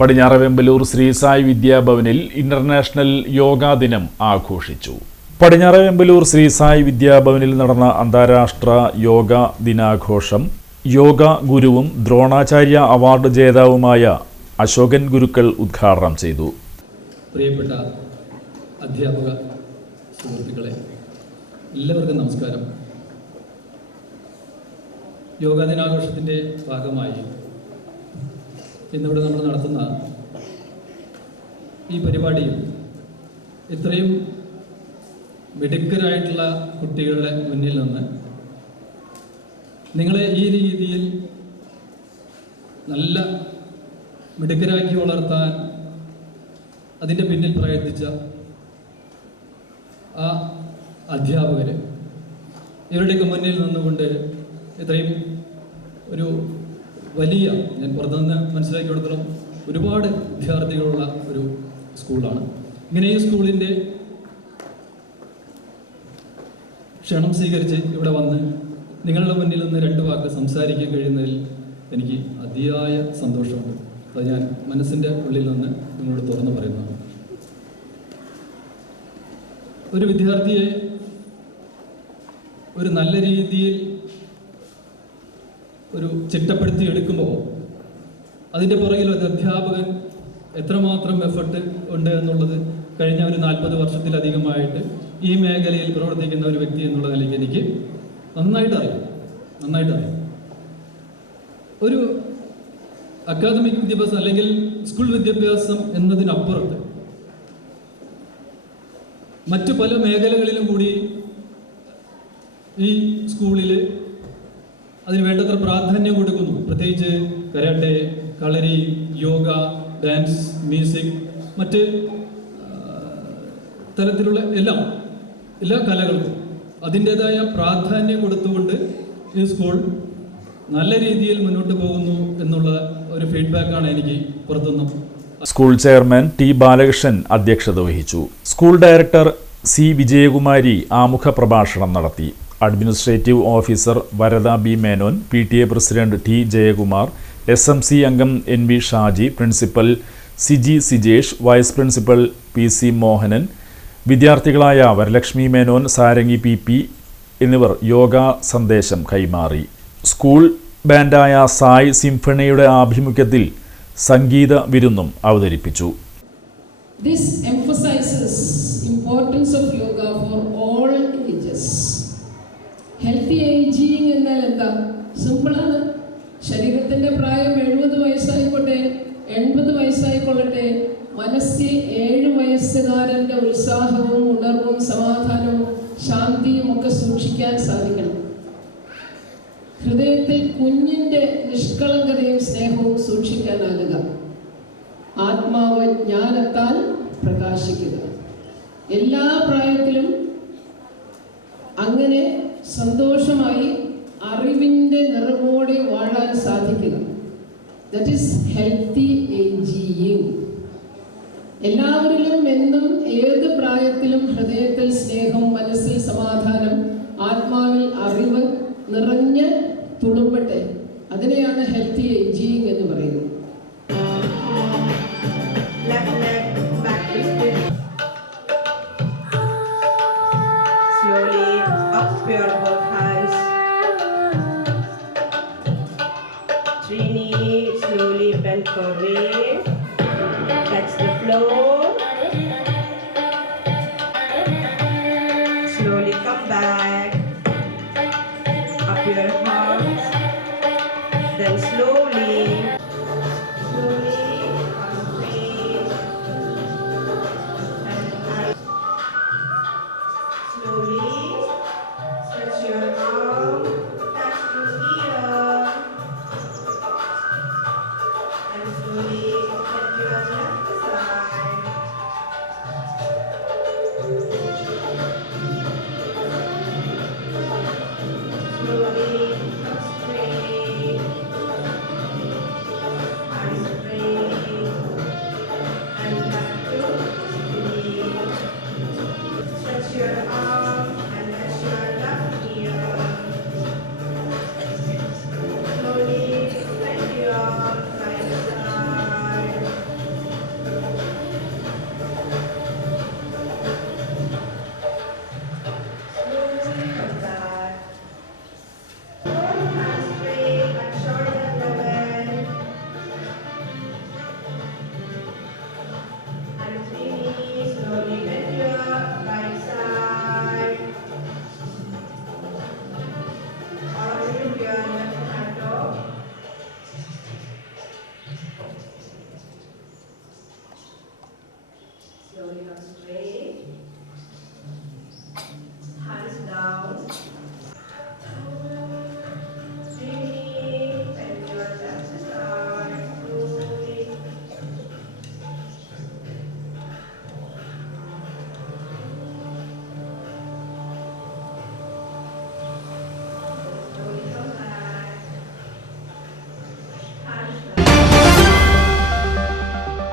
പടിഞ്ഞാറവെമ്പലൂർ Shri Sai വിദ്യാഭവനിൽ international yoga ദിനം ആഘോഷിച്ചു. പടിഞ്ഞാറവെമ്പലൂർ ശ്രീ സായി വിദ്യാഭവനിൽ നടന്ന അന്താരാഷ്ട്ര യോഗാ ദിനാഘോഷം യോഗ ഗുരുവും ദ്രോണാചാര്യ അവാർഡ് ജേതാവുമായ അശോകൻ ഗുരുക്കൾ ഉദ്ഘാടനം ചെയ്തു. പ്രിയപ്പെട്ട അധ്യാപക സുഹൃത്തുക്കളെ, എല്ലാവർക്കും നമസ്കാരം. യോഗാ ദിനാഘോഷത്തിൻ്റെ ഭാഗമായി ഇന്നിവിടെ നമ്മൾ നടത്തുന്ന ഈ പരിപാടിയിൽ ഇത്രയും മിടുക്കരായിട്ടുള്ള കുട്ടികളുടെ മുന്നിൽ നിന്ന് നിങ്ങളെ ഈ രീതിയിൽ നല്ല മിടുക്കരാക്കി വളർത്താൻ അതിൻ്റെ പിന്നിൽ പ്രയത്നിച്ച ആ അധ്യാപകർ, ഇവരുടെയൊക്കെ മുന്നിൽ നിന്നുകൊണ്ട് ഇത്രയും ഒരു വലിയ, ഞാൻ പുറത്തുനിന്ന് മനസ്സിലാക്കിയെടുത്തോളം ഒരുപാട് വിദ്യാർത്ഥികളുള്ള ഒരു സ്കൂളാണ്. ഇങ്ങനെ ഈ സ്കൂളിൻ്റെ ക്ഷണം സ്വീകരിച്ച് ഇവിടെ വന്ന് നിങ്ങളുടെ മുന്നിൽ നിന്ന് രണ്ട് വാക്ക് സംസാരിക്കാൻ കഴിയുന്നതിൽ എനിക്ക് അതിയായ സന്തോഷമുണ്ട്. അത് ഞാൻ മനസ്സിൻ്റെ ഉള്ളിൽ നിന്ന് നിങ്ങളോട് തുറന്നു പറയുന്നതാണ്. ഒരു വിദ്യാർത്ഥിയെ ഒരു നല്ല രീതിയിൽ ഒരു ചിട്ടപ്പെടുത്തി എടുക്കുമ്പോൾ അതിൻ്റെ പുറകിൽ ഒരു അധ്യാപകൻ എത്രമാത്രം എഫർട്ട് ഉണ്ട് എന്നുള്ളത് കഴിഞ്ഞ ഒരു 40 വർഷത്തിലധികമായിട്ട് ഈ മേഖലയിൽ പ്രവർത്തിക്കുന്ന ഒരു വ്യക്തി എന്നുള്ള നിലയ്ക്ക് എനിക്ക് നന്നായിട്ട് അറിയാം. ഒരു അക്കാദമിക് വിദ്യാഭ്യാസം അല്ലെങ്കിൽ സ്കൂൾ വിദ്യാഭ്യാസം എന്നതിനപ്പുറത്ത് മറ്റു പല മേഖലകളിലും കൂടി ഈ സ്കൂളിൽ അതിന് വേണ്ടത്ര പ്രാധാന്യം കൊടുക്കുന്നു. പ്രത്യേകിച്ച് കരാട്ടെ, കളരി, യോഗ, ഡാൻസ്, മ്യൂസിക്, മറ്റ് തരത്തിലുള്ള എല്ലാ കലകൾക്കും അതിൻ്റെതായ പ്രാധാന്യം കൊടുത്തുകൊണ്ട് ഈ സ്കൂൾ നല്ല രീതിയിൽ മുന്നോട്ട് പോകുന്നു എന്നുള്ള ഒരു ഫീഡ്ബാക്കാണ് എനിക്ക് പുറത്തുനിന്നും. സ്കൂൾ ചെയർമാൻ ടി ബാലകൃഷ്ണൻ അധ്യക്ഷത വഹിച്ചു. സ്കൂൾ ഡയറക്ടർ സി വിജയകുമാരി ആമുഖ പ്രഭാഷണം നടത്തി. Administrative officer Varada B Menon, PTA president T Jayakumar, SMC അംഗം NV Shaji, principal Siji Sijesh, vice principal PC Mohanan, വിദ്യാർത്ഥികളായ വരലക്ഷ്മി മേനോൻ, സാരംഗി PP എന്നിവർ യോഗാ സന്ദേശം കൈമാറി. സ്കൂൾ ബാൻഡായ സായ് സിംഫണിയുടെ ആഭിമുഖ്യത്തിൽ സംഗീത വിരുന്നും അവതരിപ്പിച്ചു. This emphasizes importance of yoga for all ages. Healthy aging എന്നാൽ എന്താ? സിമ്പിളാണ്. ശരീരത്തിൻ്റെ പ്രായം 70 വയസ്സായിക്കോട്ടെ, 80 വയസ്സായിക്കൊള്ളട്ടെ, മനസ്സിൽ 7 വയസ്സുകാരൻ്റെ ഉത്സാഹവും ഉണർവും സമാധാനവും ശാന്തിയും ഒക്കെ സൂക്ഷിക്കാൻ സാധിക്കണം. ഹൃദയത്തിൽ കുഞ്ഞിൻ്റെ നിഷ്കളങ്കതയും സ്നേഹവും സൂക്ഷിക്കാനാകുക. ആത്മാവ് ജ്ഞാനത്താൽ പ്രകാശിക്കുക. എല്ലാ പ്രായത്തിലും അങ്ങനെ സന്തോഷമായി അറിവിൻ്റെ നിറവോടെ വാഴാൻ സാധിക്കുക. That is healthy ageing. എല്ലാവരിലും എന്നും ഏത് പ്രായത്തിലും ഹൃദയത്തിൽ സ്നേഹം, മനസ്സിൽ സമാധാനം, ആത്മാവിൽ അറിവ് നിറഞ്ഞ് തുളുമ്പട്ടെ. അതിനെയാണ് ഹെൽത്തി ഏജിങ് എന്ന് പറയുന്നത്. Slowly bend forward, touch the floor, slowly come back, up your arms, then slowly